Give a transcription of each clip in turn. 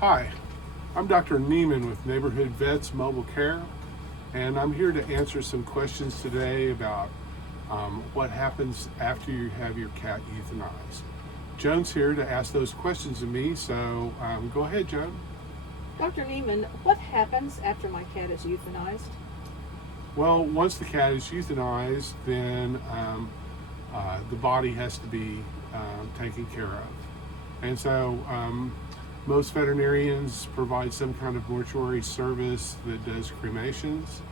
Hi, I'm Dr. Neiman with Neighborhood Vets Mobile Care, and I'm here to answer some questions today about what happens after you have your cat euthanized. Joan's here to ask those questions of me, so go ahead, Joan. Dr. Neiman, what happens after my cat is euthanized? Well, once the cat is euthanized, then the body has to be taken care of. And so most veterinarians provide some kind of mortuary service that does cremations,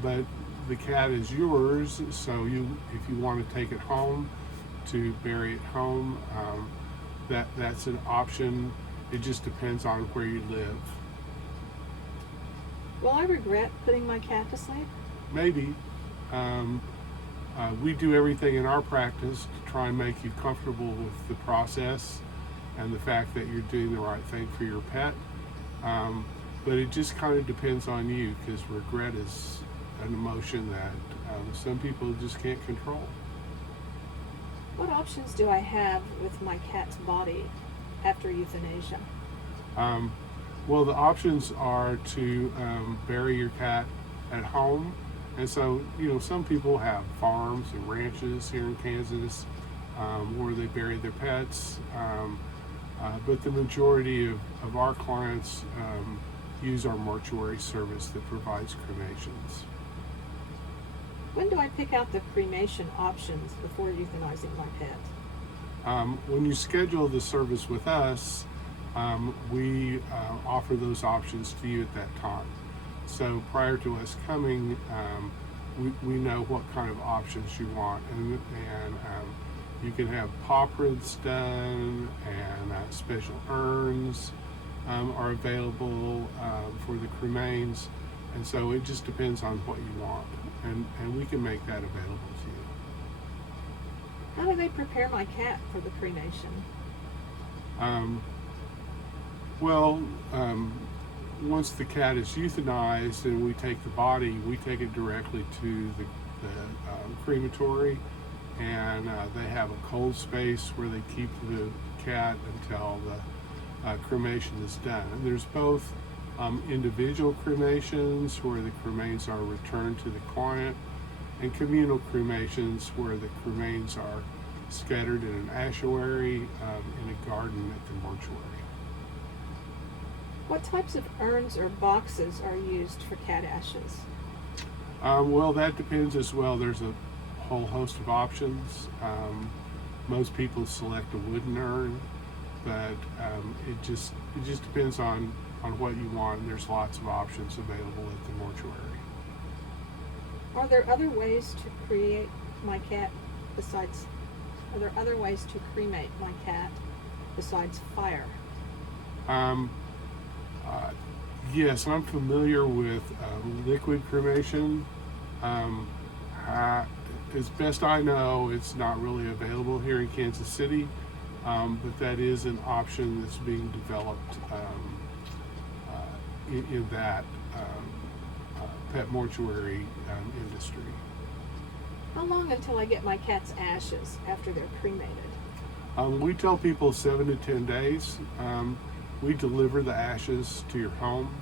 but the cat is yours, so if you want to take it home to bury it home, that's an option. It just depends on where you live. Will I regret putting my cat to sleep? Maybe. We do everything in our practice to try and make you comfortable with the process and the fact that you're doing the right thing for your pet. But it just kind of depends on you, because regret is an emotion that some people just can't control. What options do I have with my cat's body after euthanasia? Well, the options are to bury your cat at home. And so, some people have farms and ranches here in Kansas where they bury their pets. But the majority of our clients use our mortuary service that provides cremations. When do I pick out the cremation options before euthanizing my pet? When you schedule the service with us, we offer those options to you at that time. So prior to us coming, we know what kind of options you want, and you can have paw prints done, and special urns are available for the cremains, and so it just depends on what you want, and we can make that available to you. How do they prepare my cat for the cremation? Once the cat is euthanized and we take the body, we take it directly to the crematory, and they have a cold space where they keep the cat until the cremation is done. And there's both individual cremations where the cremains are returned to the client, and communal cremations where the cremains are scattered in an ashuary in a garden at the mortuary. What types of urns or boxes are used for cat ashes? Well, that depends as well. There's a whole host of options. Most people select a wooden urn, but it just depends on what you want. And there's lots of options available at the mortuary. Are there other ways to cremate my cat besides fire? Yes, I'm familiar with liquid cremation. As best I know, it's not really available here in Kansas City, but that is an option that's being developed in that pet mortuary industry. How long until I get my cat's ashes after they're cremated? We tell people 7 to 10 days. We deliver the ashes to your home,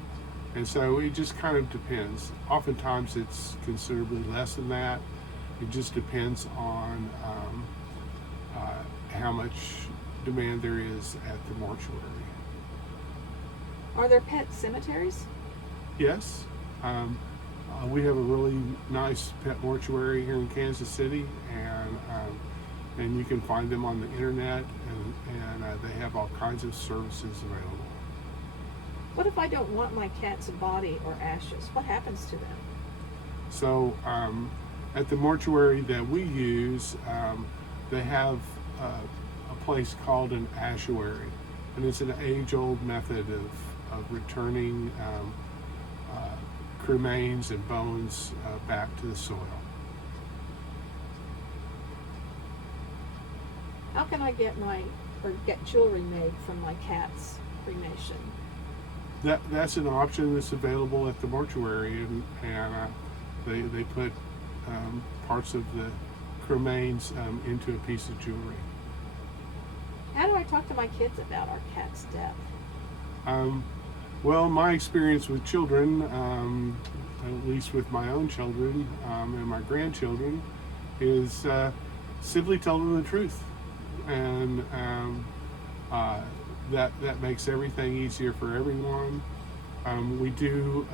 and so it just kind of depends. Oftentimes it's considerably less than that. It just depends on how much demand there is at the mortuary. Are there pet cemeteries? Yes, we have a really nice pet mortuary here in Kansas City, and you can find them on the internet, and they have all kinds of services available. What if I don't want my cat's body or ashes? What happens to them? So at the mortuary that we use, they have a place called an ashuary, and it's an age-old method of returning cremains and bones back to the soil. How can I get jewelry made from my cat's cremation? That's an option that's available at the mortuary, and they put parts of the cremains into a piece of jewelry. How do I talk to my kids about our cat's death? Well, my experience with children, at least with my own children and my grandchildren, is simply tell them the truth, and that makes everything easier for everyone. We do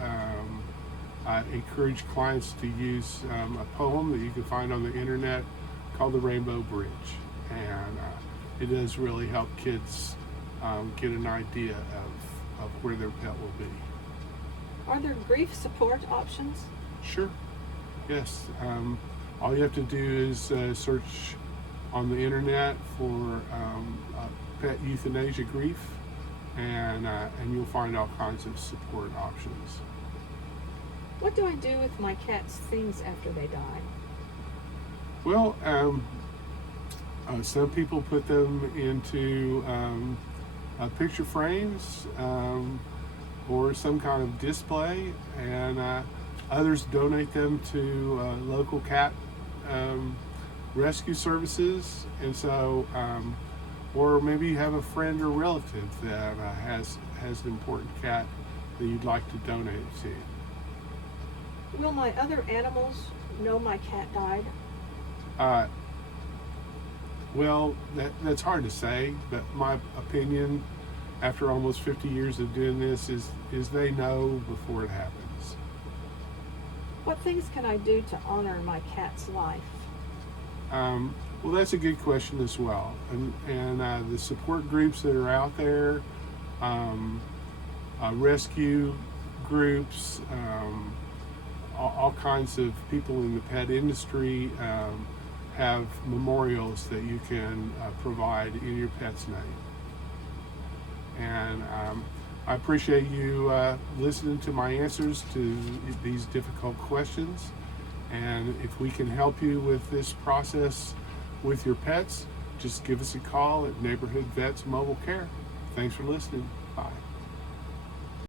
encourage clients to use a poem that you can find on the internet called the Rainbow Bridge, and it does really help kids get an idea of where their pet will be. Are there grief support options? Sure. Yes. All you have to do is search on the internet for pet euthanasia grief, and you'll find all kinds of support options. What do I do with my cat's things after they die? Well, some people put them into picture frames or some kind of display, and others donate them to local cat rescue services. And so, or maybe you have a friend or relative that has an important cat that you'd like to donate it to. Will my other animals know my cat died? Well, that's hard to say, but my opinion, after almost 50 years of doing this, is they know before it happens. What things can I do to honor my cat's life? Well, that's a good question as well, and the support groups that are out there, rescue groups, all kinds of people in the pet industry have memorials that you can provide in your pet's name. And I appreciate you listening to my answers to these difficult questions. And if we can help you with this process with your pets, just give us a call at Neighborhood Vets Mobile Care. Thanks for listening. Bye.